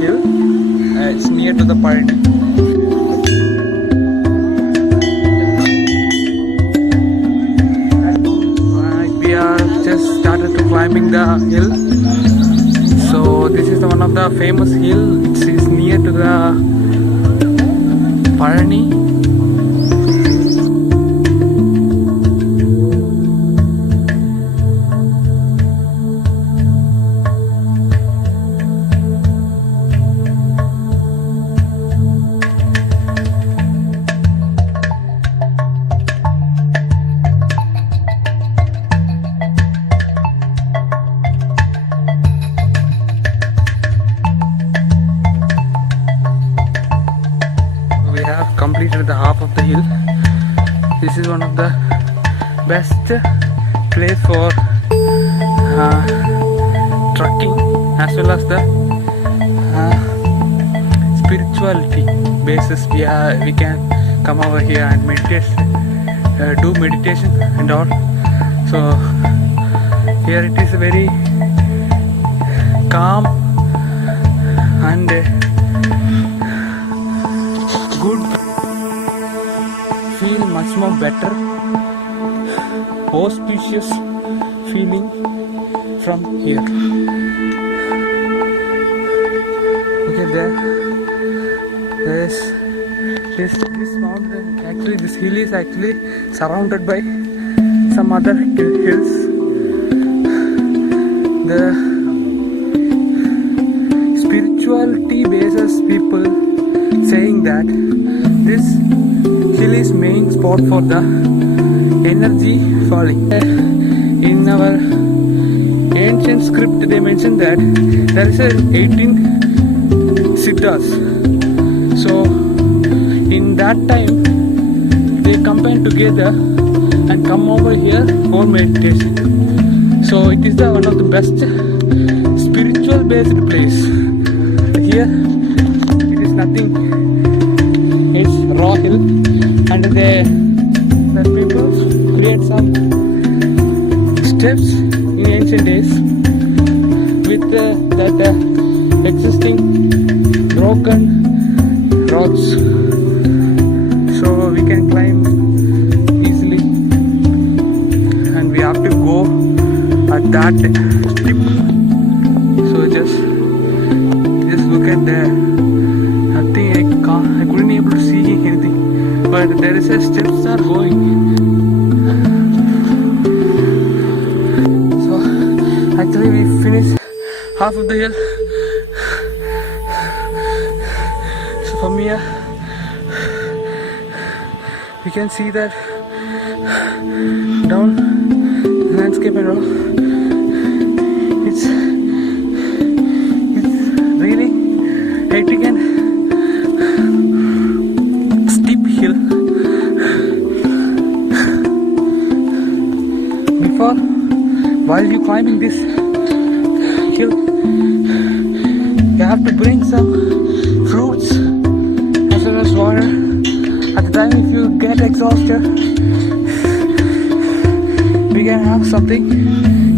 hill. It's near to the party. We are just started to climbing the hill. So this is one of the famous hill. It is near to the Parani. Completed the half of the hill. This is one of the best place for trekking as well as the spirituality basis. We can come over here and meditate, do meditation and all. So here it is very calm and good. Feel much more better, auspicious feeling from here. Look at there. There's this mountain. Actually, this hill is actually surrounded by some other hills. The spirituality basis people saying that this hill is main spot for the energy falling. In our ancient script they mentioned that there is 18 siddhas. So in that time they combine together and come over here for meditation. So it is one of the best spiritual based place. Here it is nothing. It's raw hill, and the people create some steps in ancient days with that existing broken rocks, so we can climb easily, and we have to go at that tip. So just look at there. Nothing, I couldn't able to see anything, but there is a steps are going. So actually we finished half of the hill. So from here we can see that down landscape and all. It's really hectic and steep hill. While you climbing this hill, you have to bring some fruits as well as water. At the time if you get exhausted, we can have something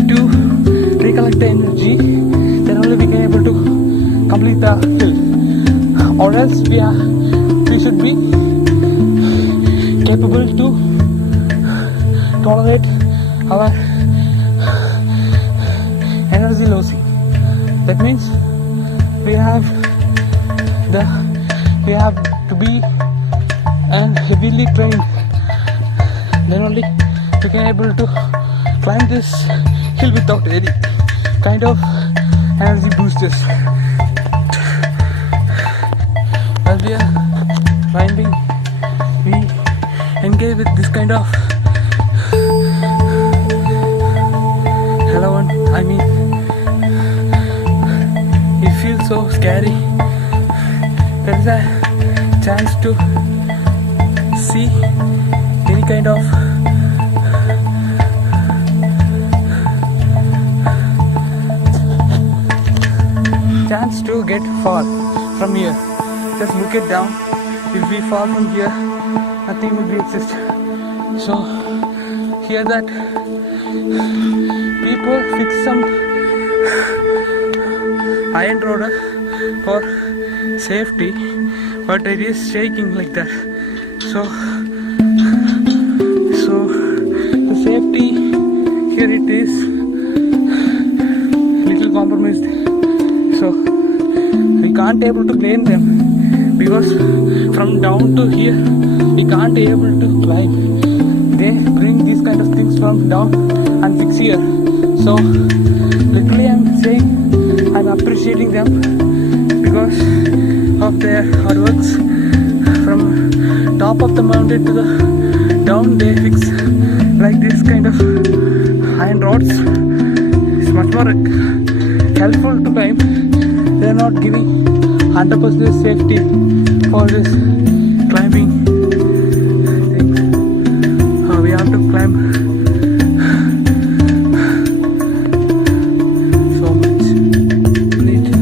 to recollect the energy. Then only we can able to complete the hill. Or else we should be capable to tolerate our energy losing. That means we have to be heavily trained. Then only we can able to climb this hill without any kind of energy boosters. As we are climbing, we engage with this kind of it feels so scary. There is a chance to see any kind of chance to get fall from here. Just look it down. If we fall from here, nothing will be exist. So here that people fix some iron rod for safety, but it is shaking like that. So the safety here it is little compromised. So we can't able to blame them because from down to here we can't able to climb. They bring these kind of things from down and fix here. So literally I'm saying I'm appreciating them because of their hard works. From top of the mountain to the down they fix like this kind of iron rods. It's much more helpful to climb. They are not giving 100% safety for this climbing thing. We have to climb so much.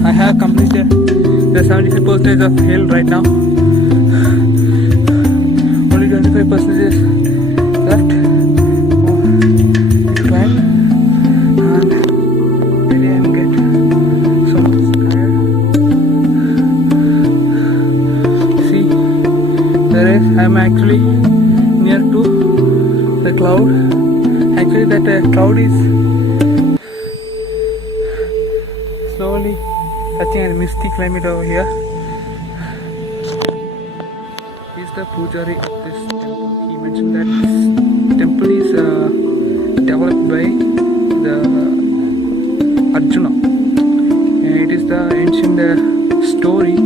I have completed the 75% of hill right now. Only 25% is left to climb, and maybe I get so much tired. See, I'm actually near to the cloud. Actually, that cloud is slowly touching a misty climate over here. He's the pujari of this temple. He mentioned that this temple is developed by the Arjuna. It is the ancient story